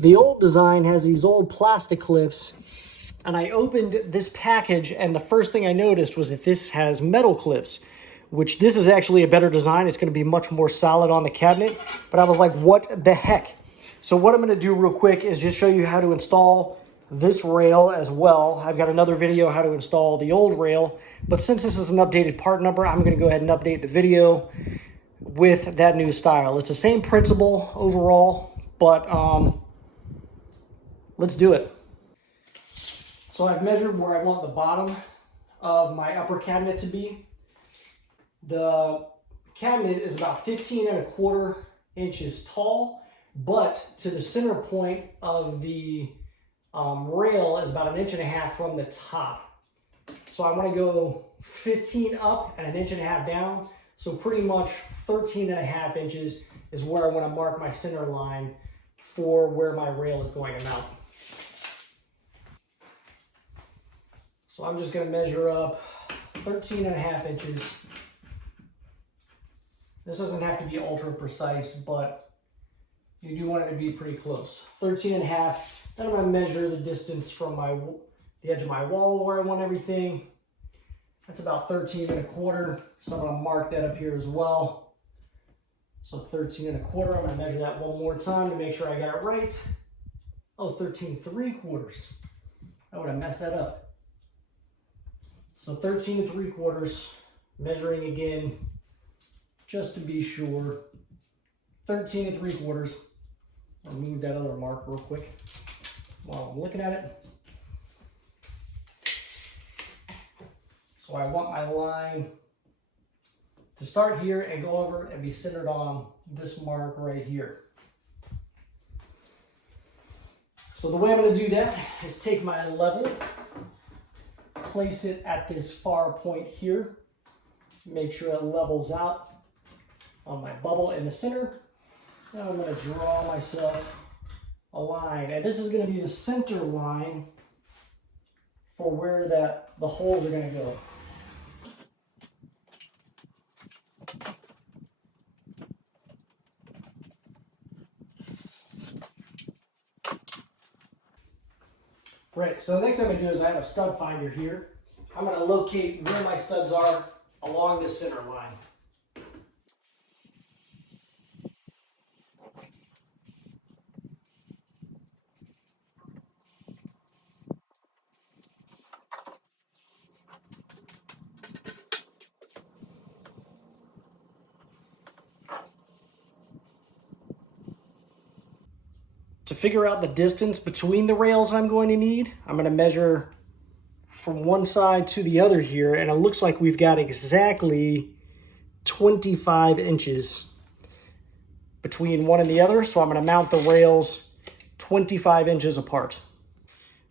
The old design has these old plastic clips, and I opened this package and the first thing I noticed was that this has metal clips, which this is actually a better design. It's going to be much more solid on the cabinet, but I was like, what the heck? So what I'm going to do real quick is just show you how to install this rail as well. I've got another video how to install the old rail, but since this is an updated part number, I'm going to go ahead and update the video with that new style. It's the same principle overall, but let's do it. So I've measured where I want the bottom of my upper cabinet to be. The cabinet is about 15¼ inches tall, but to the center point of the rail is about 1.5 inches from the top. So I want to go 15 up and 1.5 inches down. So pretty much 13.5 inches is where I want to mark my center line for where my rail is going to mount. So I'm just going to measure up 13.5 inches. This doesn't have to be ultra precise, but you do want it to be pretty close. 13.5. Then I'm going to measure the distance from the edge of my wall where I want everything. That's about 13.25. So I'm going to mark that up here as well. So 13.25. I'm going to measure that one more time to make sure I got it right. Oh, 13.75. I would have messed that up. So 13.75, measuring again, just to be sure. 13.75. I'll remove that other mark real quick while I'm looking at it. So I want my line to start here and go over and be centered on this mark right here. So the way I'm going to do that is take my level, place it at this far point here, make sure it levels out on my bubble in the center. Now I'm going to draw myself a line, and this is going to be the center line for where the holes are going to go. Right, so the next thing I'm going to do is I have a stud finder here. I'm going to locate where my studs are along this center line. To figure out the distance between the rails I'm going to need, I'm going to measure from one side to the other here, and it looks like we've got exactly 25 inches between one and the other, so I'm going to mount the rails 25 inches apart.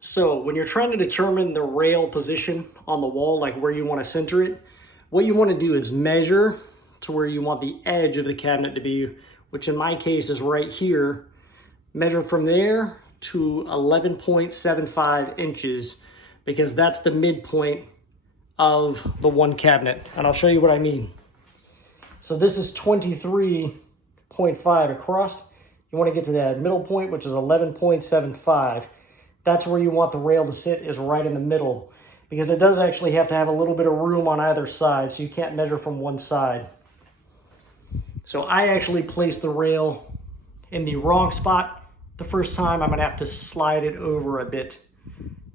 So when you're trying to determine the rail position on the wall, like where you want to center it, what you want to do is measure to where you want the edge of the cabinet to be, which in my case is right here. Measure from there to 11.75 inches because that's the midpoint of the one cabinet. And I'll show you what I mean. So this is 23.5 across. You want to get to that middle point, which is 11.75. That's where you want the rail to sit, is right in the middle, because it does actually have to have a little bit of room on either side, so you can't measure from one side. So I actually placed the rail in the wrong spot the first time. I'm going to have to slide it over a bit,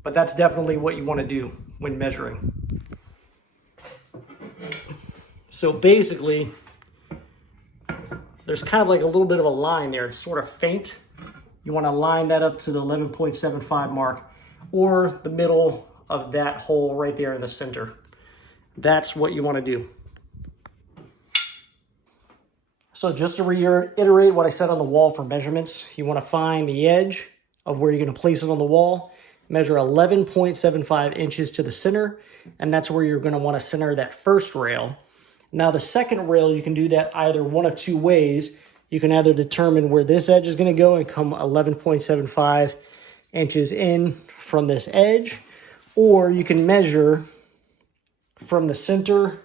but that's definitely what you want to do when measuring. So basically, there's kind of like a little bit of a line there. It's sort of faint. You want to line that up to the 11.75 mark, or the middle of that hole right there in the center. That's what you want to do. So just to reiterate what I said on the wall for measurements, you want to find the edge of where you're going to place it on the wall, measure 11.75 inches to the center, and that's where you're going to want to center that first rail. Now the second rail, you can do that either one of two ways. You can either determine where this edge is going to go and come 11.75 inches in from this edge, or you can measure from the center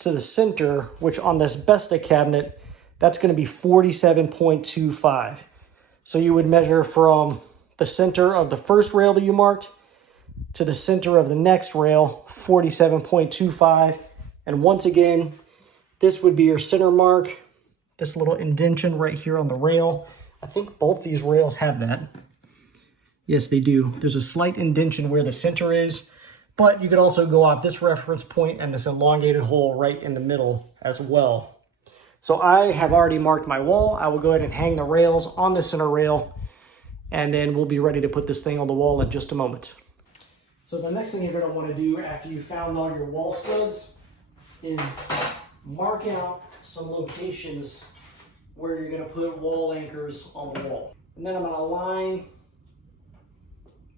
to the center, which on this Besta cabinet, that's going to be 47.25. So you would measure from the center of the first rail that you marked to the center of the next rail, 47.25. And once again, this would be your center mark, this little indentation right here on the rail. I think both these rails have that. Yes, they do. There's a slight indentation where the center is, but you could also go off this reference point and this elongated hole right in the middle as well. So I have already marked my wall. I will go ahead and hang the rails on the center rail, and then we'll be ready to put this thing on the wall in just a moment. So the next thing you're going to want to do after you found all your wall studs is mark out some locations where you're going to put wall anchors on the wall. And then I'm going to line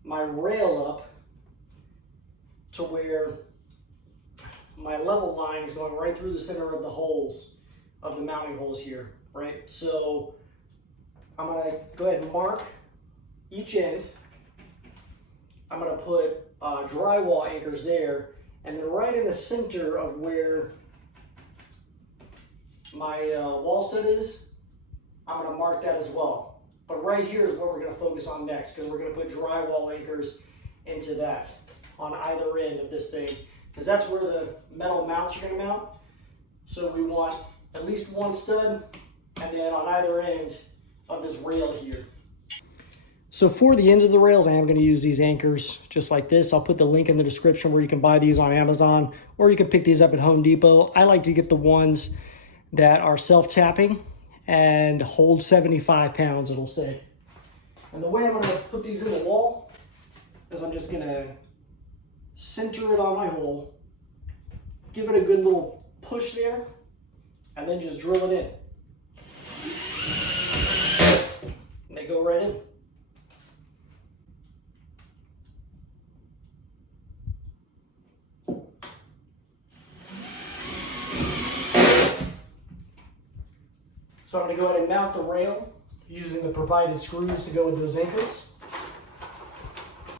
my rail up to where my level line is going right through the center of the holes, of the mounting holes here, right? So I'm going to go ahead and mark each end. I'm going to put drywall anchors there, and then right in the center of where my wall stud is, I'm going to mark that as well. But right here is what we're going to focus on next, because we're going to put drywall anchors into that on either end of this thing, because that's where the metal mounts are going to mount. So we want at least one stud, and then on either end of this rail here. So for the ends of the rails, I am going to use these anchors just like this. I'll put the link in the description where you can buy these on Amazon, or you can pick these up at Home Depot. I like to get the ones that are self-tapping and hold 75 pounds, it'll say. And the way I'm going to put these in the wall is I'm just going to center it on my hole, give it a good little push there, and then just drill it in. And they go right in. So I'm going to go ahead and mount the rail using the provided screws to go with those anchors.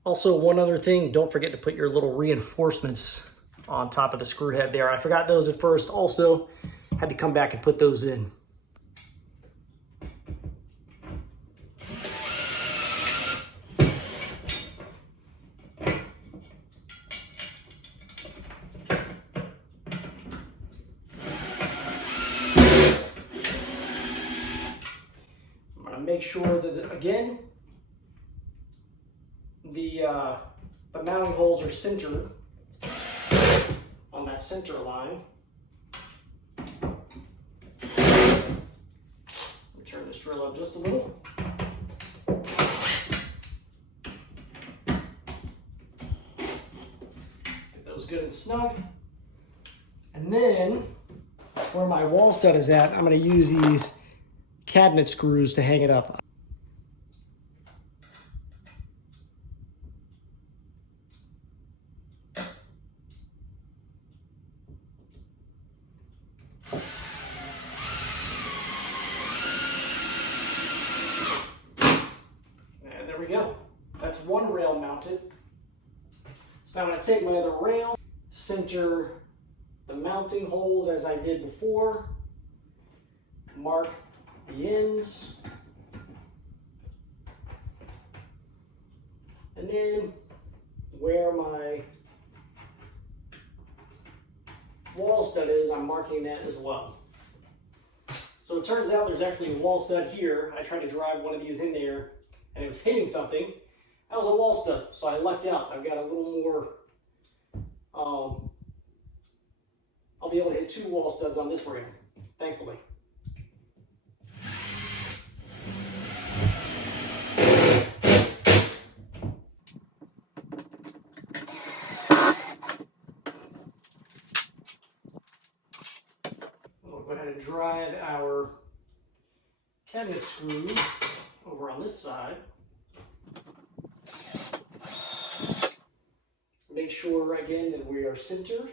Also, one other thing, don't forget to put your little reinforcements on top of the screw head there. I forgot those at first. Also, had to come back and put those in. Make sure that, again, the mounting holes are centered on that center line. Let me turn this drill up just a little. Get those good and snug. And then, where my wall stud is at, I'm going to use these cabinet screws to hang it up. And there we go. That's one rail mounted. So now I'm going to take my other rail, center the mounting holes as I did before, mark the ends, and then where my wall stud is, I'm marking that as well. So it turns out there's actually a wall stud here. I tried to drive one of these in there and it was hitting something. That was a wall stud, so I lucked out. I've got a little more, I'll be able to hit 2 wall studs on this rail, thankfully. Go ahead and drive our cabinet screws over on this side. Make sure again that we are centered.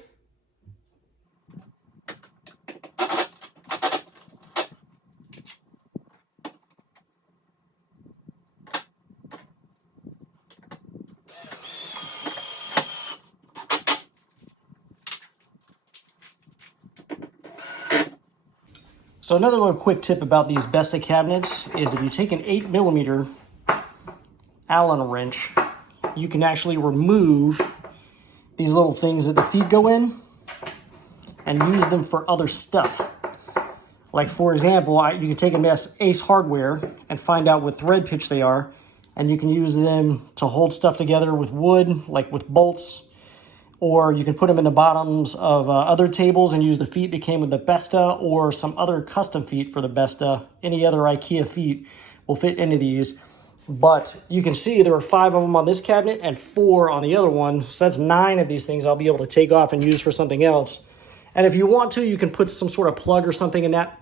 So another little quick tip about these Besta cabinets is if you take an 8mm Allen wrench, you can actually remove these little things that the feet go in and use them for other stuff. Like for example, you can take a Ace Hardware and find out what thread pitch they are, and you can use them to hold stuff together with wood, like with bolts, or you can put them in the bottoms of other tables and use the feet that came with the Besta or some other custom feet for the Besta. Any other IKEA feet will fit into these. But you can see there are 5 of them on this cabinet and 4 on the other one. So that's 9 of these things I'll be able to take off and use for something else. And if you want to, you can put some sort of plug or something in that,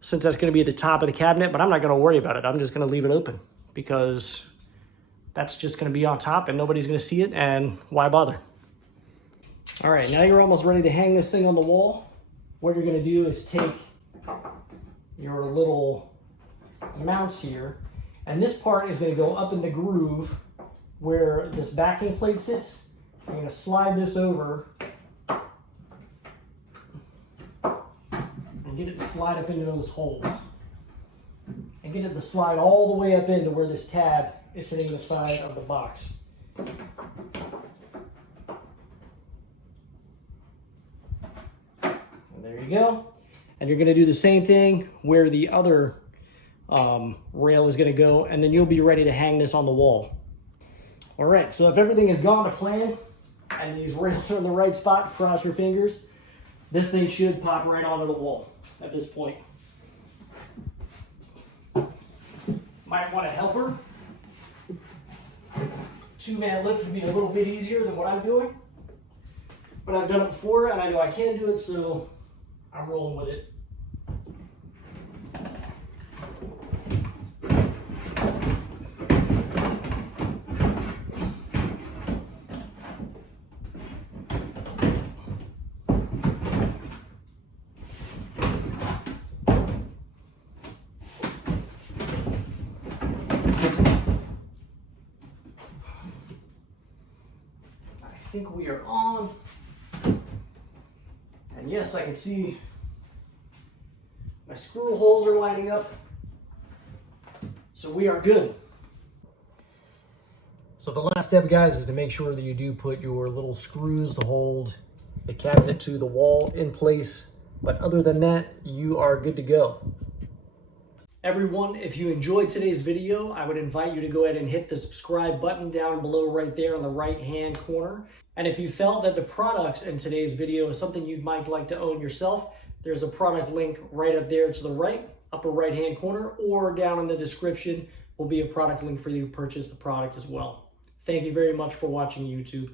since that's going to be at the top of the cabinet. But I'm not going to worry about it. I'm just going to leave it open because that's just going to be on top and nobody's going to see it. And why bother? All right, now you're almost ready to hang this thing on the wall. What you're gonna do is take your little mounts here, and this part is gonna go up in the groove where this backing plate sits. You're gonna slide this over and get it to slide up into those holes. And get it to slide all the way up into where this tab is sitting the side of the box. There you go. And you're going to do the same thing where the other rail is going to go, and then you'll be ready to hang this on the wall. All right, so if everything has gone to plan and these rails are in the right spot, cross your fingers, this thing should pop right onto the wall at this point. Might want a helper. 2-man lift would be a little bit easier than what I'm doing, but I've done it before and I know I can do it, so I'm rolling with it. I think we are on. And yes, I can see my screw holes are lining up. So we are good. So the last step, guys, is to make sure that you do put your little screws to hold the cabinet to the wall in place. But other than that, you are good to go. Everyone, if you enjoyed today's video, I would invite you to go ahead and hit the subscribe button down below right there on the right-hand corner. And if you felt that the products in today's video is something you might like to own yourself, there's a product link right up there to the right, upper right-hand corner, or down in the description will be a product link for you to purchase the product as well. Thank you very much for watching YouTube.